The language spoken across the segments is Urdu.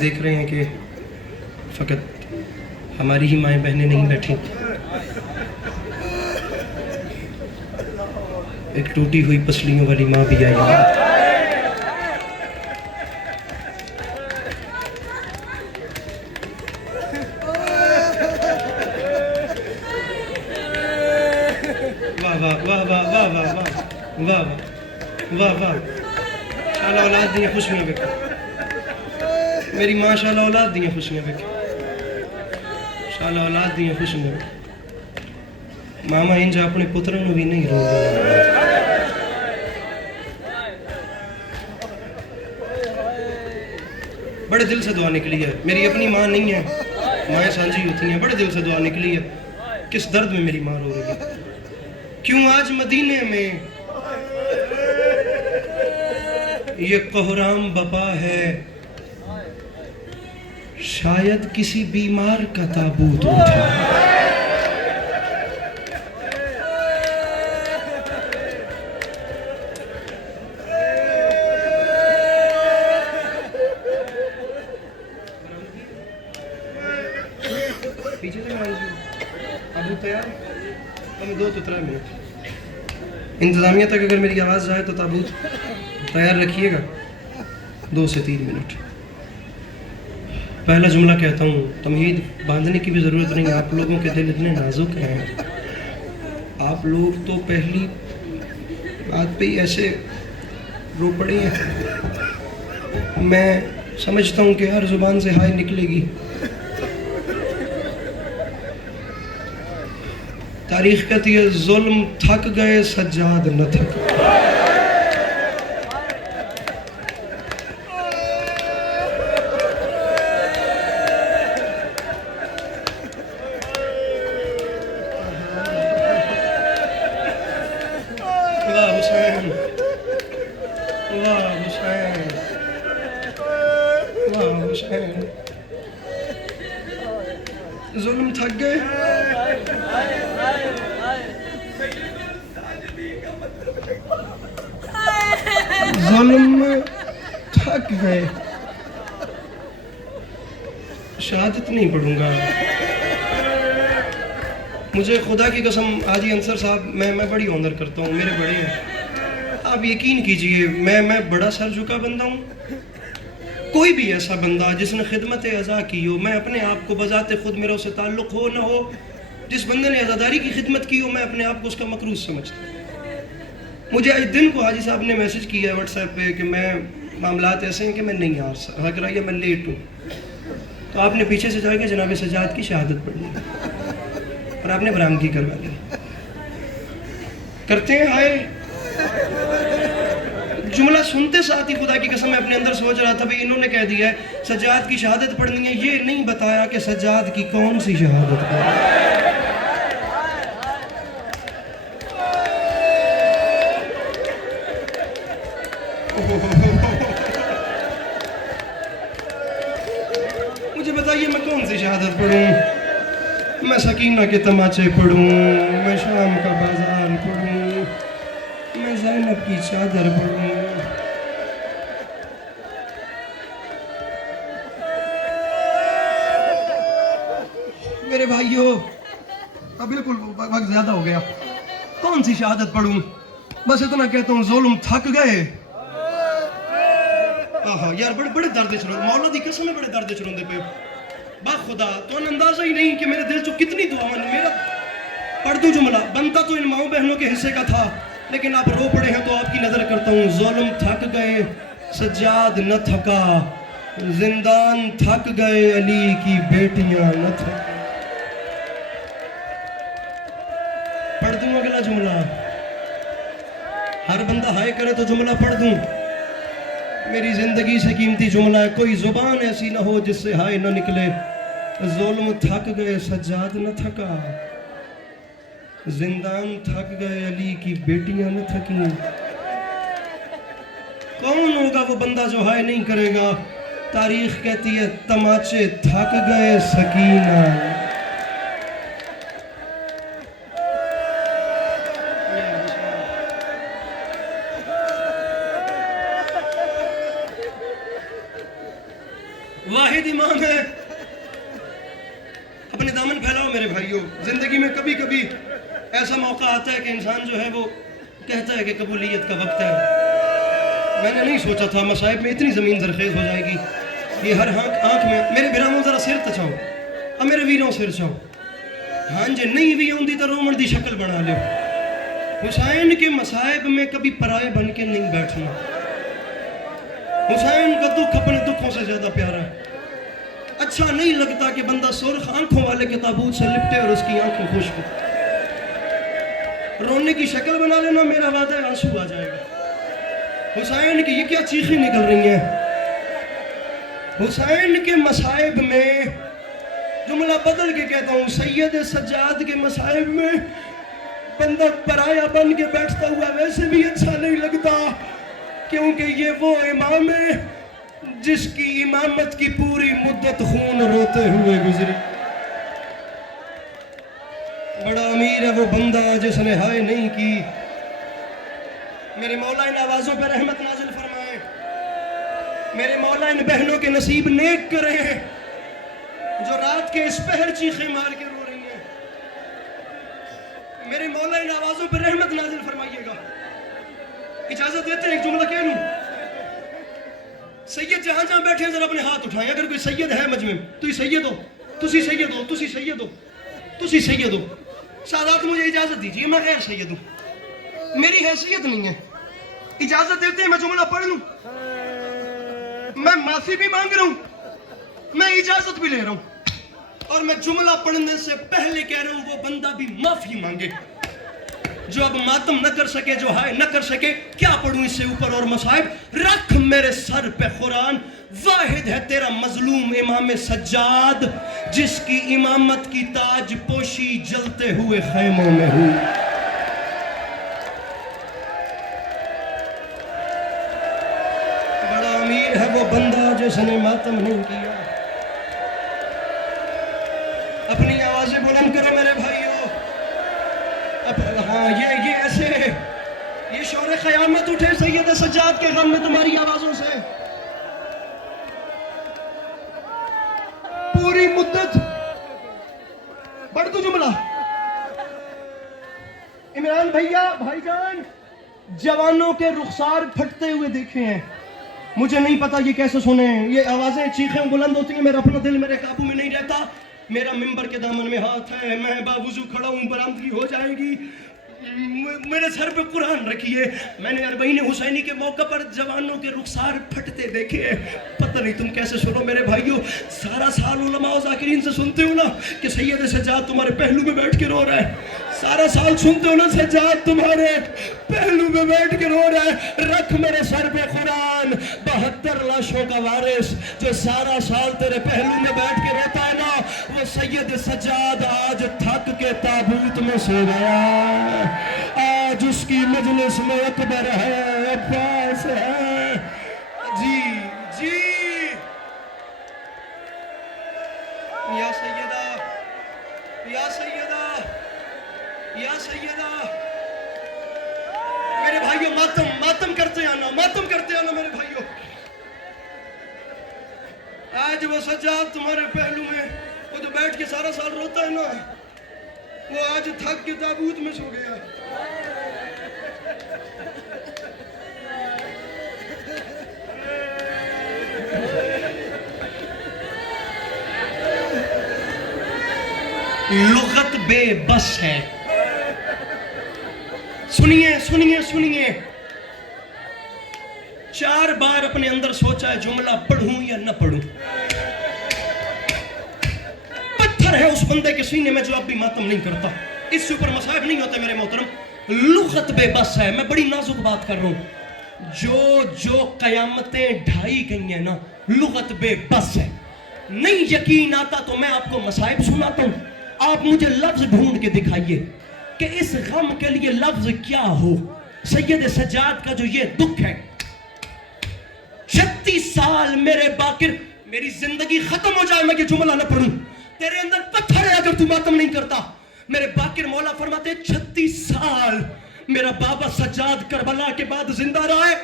دیکھ رہے ہیں کہ فقط ہماری ہی مائیں بہنیں نہیں بیٹھی، ایک ٹوٹی ہوئی پسلیوں والی ماں بھی آئی ہے۔ واہ واہ واہ واہ واہ واہ واہ واہ واہ واہ، شاءاللہ اولاد دیاں خوشیاں ویکھو، میری ماں شاءاللہ اولاد دیاں خوشیاں ویکھو، شاءاللہ اولاد دیاں خوشیاں ویکھو۔ ماما انج اپنے پتروں نوں بھی نہیں روندی، بڑے دل سے دعا نکلی ہے، میری اپنی ماں نہیں ہے، مائیں سانجھی ہوتی ہیں، بڑے دل سے دعا نکلی ہے، کس درد میں میری ماں رو رہی ہے۔ کیوں آج مدینے میں یہ کوہرام بپا ہے، شاید کسی بیمار کا تابوت اٹھا۔ پیچھے سے ابو تیار ہمیں 2 تو 3 منٹ انتظامیہ تک اگر میری آواز جائے تو تابوت تیار رکھیے گا، 2 سے 3 منٹ۔ پہلا جملہ کہتا ہوں، تمہید باندھنے کی بھی ضرورت نہیں، آپ لوگوں کے دل اتنے نازک ہیں، آپ لوگ تو پہلی بات پہ ہی ایسے رو پڑے ہیں، میں سمجھتا ہوں کہ ہر زبان سے ہائے نکلے گی۔ تاریخ کہتی ہے ظلم تھک گئے سجاد نہ تھکا۔ واہ حسین، واہ حسین، واہ حسین، ظلم تھک گئے، ظلم تھک گئے، شہادت نہیں پڑھوں گا، مجھے خدا کی قسم حاجی انصر صاحب میں بڑی آنر کرتا ہوں، میرے بڑے ہیں، آپ یقین کیجئے میں بڑا سر جھکا بندہ ہوں۔ کوئی بھی ایسا بندہ جس نے خدمت عزا کی ہو، میں اپنے آپ کو بذات خود میرا اسے تعلق ہو نہ ہو، جس بندے نے عزاداری کی خدمت کی ہو، میں اپنے آپ کو اس کا مکروز سمجھتا ہوں۔ مجھے آج دن کو حاجی صاحب نے میسج کیا ہے واٹس ایپ پہ کہ میں معاملات ایسے ہیں کہ میں نہیں آ سکتا، یا میں لیٹ ہوں، تو آپ نے پیچھے سے جا کے جناب سجاد کی شہادت پڑھنی اور آپ نے برآمدگی کروا لی۔ کرتے ہیں ہائے، جملہ سنتے ساتھ ہی خدا کی قسم میں اپنے اندر سوچ رہا تھا بھی انہوں نے کہہ دیا ہے سجاد کی شہادت پڑھنی ہے، یہ نہیں بتایا کہ سجاد کی کون سی شہادت پڑھنی ہے۔ مجھے بتائیے میں کون سی شہادت پڑھوں؟ میں سکینہ کے تماچے پڑھوں، میں شام کا بازار پڑھوں، میں زینب کی چادر پڑھوں؟ میرے بھائیو، بالکل وقت زیادہ ہو گیا، کون سی شہادت پڑھوں؟ بس اتنا کہتا ہوں ظلم تھک گئے۔ یار بڑے درد چروندے، مولا دی قسم ہے بڑے درد چروندے پہ با خدا، تو اندازہ ہی نہیں کہ میرے دل چو کتنی دعایں، میرا پڑھ دوں جملہ بنتا تو ان ماؤں بہنوں کے حصے کا تھا، لیکن آپ رو پڑے ہیں تو آپ کی نظر کرتا ہوں۔ ظلم تھک گئے سجاد نہ تھکا، زندان تھک گئے علی کی بیٹیاں نہ تھکا۔ پڑھ دوں اگلا جملہ، ہر بندہ ہائے کرے تو جملہ پڑھ دوں، میری زندگی سے قیمتی جملہ ہے، کوئی زبان ایسی نہ ہو جس سے ہائے نہ نکلے۔ ظلم تھک گئے سجاد نہ تھکا، زندان تھک گئے علی کی بیٹیاں نہ تھکیں۔ کون ہوگا وہ بندہ جو ہائے نہیں کرے گا؟ تاریخ کہتی ہے تماچے تھک گئے سکینہ۔ واحد واحد امام ہے. اپنے دامن پھیلاؤ میرے بھائیوں. زندگی میں کبھی کبھی ایسا موقع آتا ہے کہ انسان جو ہے وہ کہتا ہے کہ قبولیت کا وقت ہے. میں نے نہیں سوچا تھا مصائب میں اتنی زمین زرخیز ہو جائے گی. یہ ہر آنکھ میں میرے براموں ذرا سر تچاؤ اور میرے ویروں سر چاؤ. ہاں جی نہیں بھی آؤں تو رومن دی شکل بنا لو. حسین کے مصائب میں کبھی پرائے بن کے نہیں بیٹھنا. حسین کا دکھ اپنے دکھوں سے زیادہ پیارا ہے. اچھا نہیں لگتا کہ بندہ سرخ آنکھوں والے کے تابوت سے لپٹے اور اس کی آنکھیں خشک ہو. رونے کی شکل بنا لینا, میرا وعدہ ہے آنسو آ جائے گا. حسین کی یہ کیا چیخیں نکل رہی ہیں. حسین کے مصائب میں جملہ بدل کے کہتا ہوں, سید سجاد کے مصائب میں بندہ پرایا بن کے بیٹھتا ہوا ویسے بھی اچھا نہیں لگتا, کیونکہ یہ وہ امام ہے جس کی امامت کی پوری مدت خون روتے ہوئے گزری. بڑا امیر ہے وہ بندہ جس نے ہائے نہیں کی. میرے مولا ان آوازوں پہ رحمت نازل فرمائے. میرے مولا ان بہنوں کے نصیب نیک کرے جو رات کے اس پہر چیخیں مار کے رو رہی ہیں. میرے مولا ان آوازوں پہ رحمت نازل فرمائیے گا. اجازت دیتے ہیں ایک جملہ کہہ لوں. سید جہاں جہاں بیٹھے ہیں ذرا اپنے ہاتھ اٹھائیں. اگر کوئی سید ہے مجمع میں, تو سید ہو, تسی سید ہو, تسی سید ہو, تسی سید ہو. سادات مجھے اجازت دیجیے, میں غیر سید ہوں, میری حیثیت نہیں ہے. اجازت دیتے ہیں میں جملہ پڑھ لوں. میں معافی بھی مانگ رہا ہوں, میں اجازت بھی لے رہا ہوں, اور میں جملہ پڑھنے سے پہلے کہہ رہا ہوں وہ بندہ بھی معافی مانگے جو اب ماتم نہ کر سکے, جو ہائے نہ کر سکے. کیا پڑھوں اس سے اوپر اور مصائب. رکھ میرے سر پہ قرآن, واحد ہے تیرا مظلوم امام سجاد جس کی امامت کی تاج پوشی جلتے ہوئے خیموں میں ہوں. بڑا امیر ہے وہ بندہ جس نے ماتم نہیں کیا. اپنی آوازیں بلند کرو میرے بھائیوں. ہاں یہ ایسے یہ شور قیامت اٹھے سید سجاد کے غم میں تمہاری آوازوں سے. پوری مدت پڑھ دو جملہ. عمران بھائی جان, جوانوں کے رخسار پھٹتے ہوئے دیکھے ہیں. مجھے نہیں پتا یہ کیسے سنے ہیں. یہ آوازیں چیخیں بلند ہوتی ہیں, میرا اپنا دل میرے قابو میں نہیں رہتا. میرا ممبر کے دامن میں ہاتھ ہے, میں باوضو کھڑا ہوں, برآمدگی ہو جائے گی. میرے سر پہ قرآن رکھیے. میں نے اربعین حسینی کے موقع پر جوانوں کے رخسار پھٹتے دیکھے. پتہ نہیں تم کیسے سنو میرے بھائیوں. سارا سال علماء و ذاکرین سے سنتے ہو نا کہ سید سجاد تمہارے پہلو میں بیٹھ کے رو رہا ہے. سارا سال سنتے ہو نا سجاد تمہارے پہلو میں بیٹھ کے رو رہا ہے. رکھ میرے سر پہ قرآن, 72 لاشوں کا وارث جو سارا سال تیرے پہلو میں بیٹھ کے روتا ہے نا, وہ سید سجاد آج تھک کے تابوت میں سو گیا. آج اس کی مجلس میں اکبر ہے, عباس ہے. جی جی یا سیدہ, یا سیدہ, یا سیدہ. میرے بھائیوں ماتم کرتے آنا, ماتم کرتے آنا میرے بھائیوں. آج وہ سجاد تمہارے پہلو میں وہ جو بیٹھ کے سارا سال روتا ہے نا, وہ آج تھک کے تابوت میں سو گیا. لغت بے بس ہے. سنیے سنیے سنیے. 4 بار اپنے اندر سوچا ہے جملہ پڑھوں یا نہ پڑھوں. پتھر ہے اس بندے کے سینے میں جو اب بھی ماتم نہیں کرتا. اس سے اوپر مصائب نہیں ہوتے میرے محترم. لغت بے بس ہے. میں بڑی نازک بات کر رہا ہوں. جو قیامتیں ڈھائی گئی ہیں نا, لغت بے بس ہے. نہیں یقین آتا تو میں آپ کو مصائب سناتا ہوں. آپ مجھے لفظ ڈھونڈ کے دکھائیے کہ اس غم کے لیے لفظ کیا ہو. سید سجاد کا جو یہ دکھ ہے, 36 سال میرے باقر, میری زندگی ختم ہو جائے میں یہ جملہ نہ پڑھوں. تیرے اندر پتھر ہے اگر تو ماتم نہیں کرتا. میرے باقر مولا فرماتے 36 سال میرا بابا سجاد کربلا کے بعد زندہ رہا ہے.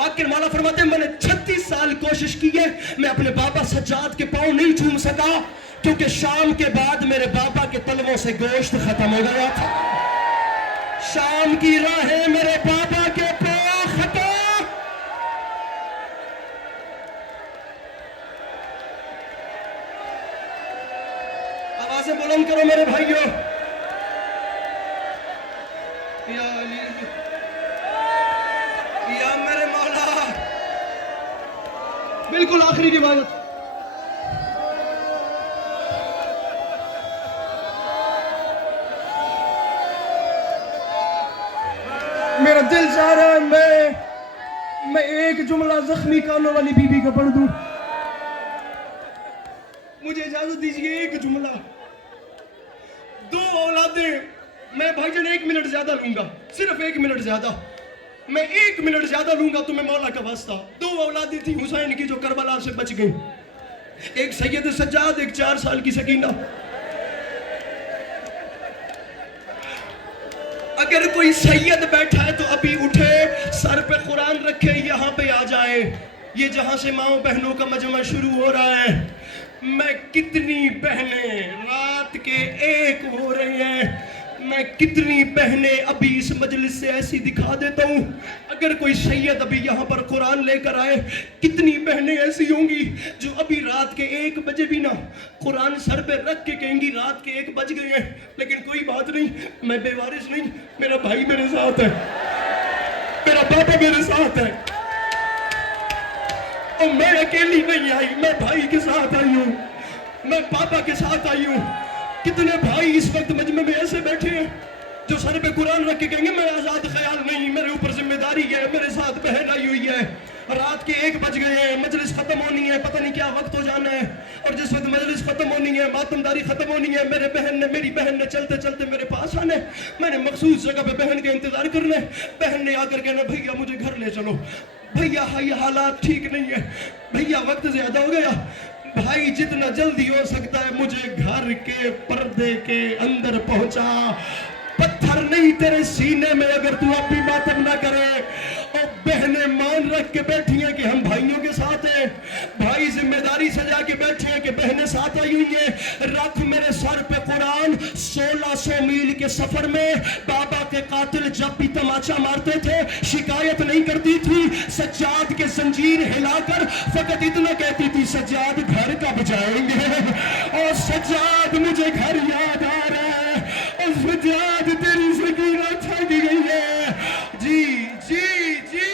باقر مولا فرماتے ہیں میں نے 36 سال کوشش کی ہے، میں اپنے بابا سجاد کے پاؤں نہیں چوم سکا، کیونکہ شام کے بعد میرے بابا کے تلووں سے گوشت ختم ہو گیا تھا۔ شام کی راہیں میرے بابا کے پاؤں ختم۔ آوازیں بلند کرو میرے بھائیوں، یا علی، یا میرے مولا۔ بالکل آخری روایت، میرا دل چاہ رہا ہے میں ایک جملہ زخمی کانوں والی بی بی کا پڑھ دوں، مجھے اجازت دیجیے۔ ایک جملہ، 2 اولادیں، میں بھائی جان 1 منٹ زیادہ لوں گا، صرف 1 منٹ زیادہ، میں 1 منٹ زیادہ لوں گا تمہیں مولا کا واسطہ۔ 2 اولادیں تھیں حسین کی جو کربلا سے بچ گئیں، ایک سید سجاد، ایک 4 سال کی سکینہ۔ اگر کوئی سید بیٹھا ہے تو ابھی اٹھے، سر پہ قرآن رکھے، یہاں پہ آ جائے۔ یہ جہاں سے ماؤں بہنوں کا مجمع شروع ہو رہا ہے، میں کتنی بہنیں رات کے 1 ہو رہی ہیں، میں کتنی بہنیں ابھی اس مجلس سے ایسی دکھا دیتا ہوں۔ اگر کوئی سید ابھی یہاں پر قرآن لے کر آئے، کتنی بہنیں ایسی ہوں گی جو ابھی رات کے 1 بجے بھی نہ قرآن سر پہ رکھ کے کہیں گی رات کے 1 بج گئے ہیں، لیکن کوئی بات نہیں، میں بے وارث نہیں، میرا بھائی میرے ساتھ ہے، میرا بابا میرے ساتھ ہے، اور میں اکیلی نہیں آئی، میں بھائی کے ساتھ آئی ہوں، میں پاپا کے ساتھ آئی ہوں۔ کتنے بھائی اس وقت مجمع میں ایسے بیٹھے ہیں جو سر پہ قرآن رکھ کے کہیں گے میں آزاد خیال نہیں، میرے اوپر ذمہ داری ہے، میرے ساتھ بہن آئی ہوئی ہے، رات کے 1 بج گئے ہیں، مجلس ختم ہونی ہے، پتہ نہیں کیا وقت ہو جانا ہے، اور جس وقت مجلس ختم ہونی ہے، ماتمداری ختم ہونی ہے، میری بہن نے چلتے چلتے میرے پاس آنا ہے، میں نے مخصوص جگہ پہ بہن کے انتظار کرنا ہے، بہن نے آ کر کہنا بھیا مجھے گھر لے چلو، بھیا یہ حالات ٹھیک نہیں ہے، بھیا وقت زیادہ ہو گیا، بھائی جتنا جلدی ہو سکتا ہے مجھے گھر کے پردے کے اندر پہنچا، پتھر نہیں تیرے سینے میں اگر تو اب بھی ماتم نہ کرے۔ اور بہنیں مان رکھ کے بیٹھی ہیں کہ ہم بھائیوں کے ساتھ ہیں، بھائی ذمہ داری سجا کے بیٹھے ہیں کہ بہنیں ساتھ آئی ہوئی ہیں۔ رکھ میرے سر پہ قرآن، 1600 میل کے سفر میں بابا کے قاتل جب بھی تماچا مارتے تھے شکایت نہیں کرتی تھی، سجاد کے زنجیر ہلا کر فقط اتنا کہتی تھی سجاد گھر کب جائیں گے، اور سجاد مجھے گھر یاد آ رہا ہے، اور سجاد تیری سکینہ تھک گئی ہے، جی جی جی۔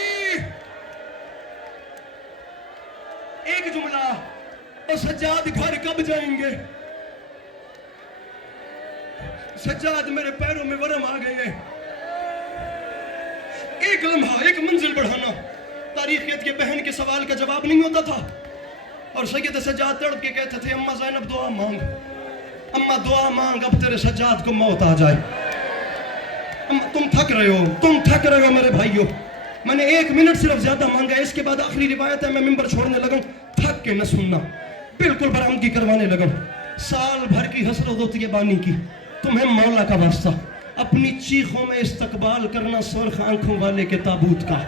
ایک جملہ، اور سجاد گھر کب جائیں گے، سجاد میرے پیروں میں ورم آ گئے ہیں۔ ایک لمحہ، ایک منزل بڑھانا، تاریخیت کے بہن کے سوال کا جواب نہیں ہوتا تھا، اور سید سجاد تڑپ کے کہتے تھے اماں زینب دعا مانگ، اماں دعا مانگ، اب تیرے سجاد کو موت آ جائے۔ تم تھک رہے ہو میرے بھائیو، میں نے 1 منٹ صرف زیادہ مانگا ہے، اس کے بعد آخری روایت ہے، میں ممبر چھوڑنے لگا، تھک کے نہ سننا، بالکل برآمدگی کروانے لگا۔ سال بھر کی حسرت ہوتی ہے بانی کی، تمہیں مولا کا واسطہ، اپنی چیخوں میں استقبال کرنا سرخ آنکھوں والے کے تابوت کا۔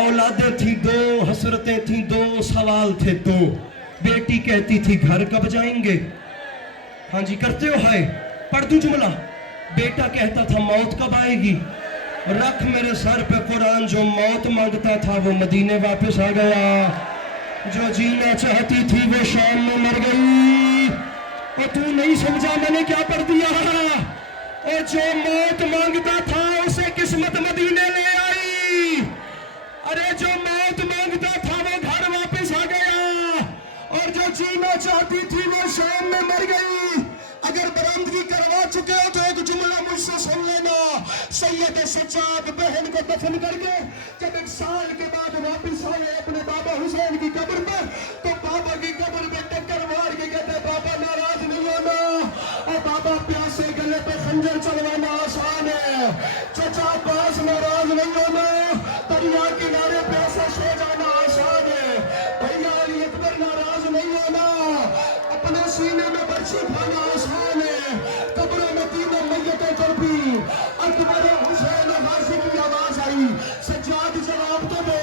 اولادیں تھیں 2، حسرتیں تھیں 2، سوال تھے 2۔ بیٹی کہتی تھی گھر کب جائیں گے، ہاں جی کرتے ہو ہائے، پڑھ دوں جملہ، بیٹا کہتا تھا موت کب آئے گی۔ رکھ میرے سر پہ قرآن، جو موت مانگتا تھا وہ مدینے واپس آ گیا، جو جینا چاہتی تھی وہ شام میں مر گئی، اور تو نہیں سمجھا میں نے کیا پڑھ دیا، اور جو موت مانگتا تھا اسے قسمت مدینے لے آئی، ارے جو موت مانگتا تھا وہ گھر واپس آ گیا، اور جو جینا چاہتی تھی وہ شام میں مر گئی۔ اگر برآمدگی کروا چکے ہو تو ایک جملہ مجھ سے سن لینا، سید سجاد بہن کو دفن کر کے جب 1 سال کے بعد واپس آئے اپنے بابا حسین کی قبر پر، تو بابا کی قبر میں ٹکر مار کے کہتے بابا ناراض نہیں ہونا، اور بابا پیاسے گلے پہ خنجر چلوانا آسان ہے، چچا پاس ناراض نہیں ہونا، دریا کنارے پیاسا سو جانا آسان ہے، بھیا علی اکبر ناراض نہیں ہونا، اپنے سینے میں برچھی کھانا آسان ہے، قبروں میں 3 میتیں تڑپی، اکبر حسین غازی کی آواز آئی، سجاد جواب تو دے،